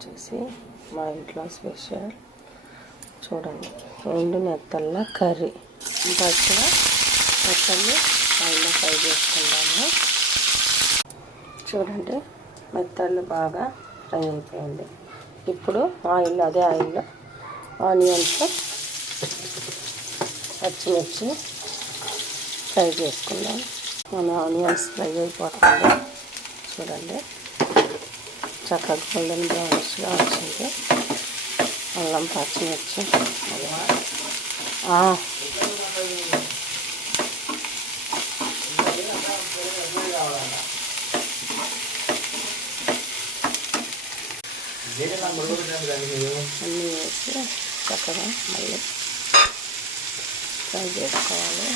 వచ్చేసి మా ఇంట్లో స్పెషల్ చూడండి, ఎండు నెత్తళ్ళ కర్రీ. ఫస్ట్గా నెత్తళ్ళు ఆయిల్లో ఫ్రై చేసుకుందాము. చూడండి, మెత్తళ్ళు బాగా ఫ్రై అయిపోయింది. ఇప్పుడు అదే ఆయిల్లో ఆనియన్స్, పచ్చిమిర్చి ఫ్రై చేసుకుందాం. మన ఆనియన్స్ ఫ్రై అయిపోతుంది. చూడండి, చక్కగా గోల్డెన్ బ్రౌన్స్గా వచ్చింది. అల్లం, పచ్చిమిర్చి అన్నీ వేసి చక్కగా మళ్ళీ ఫ్రై చేసుకోవాలి.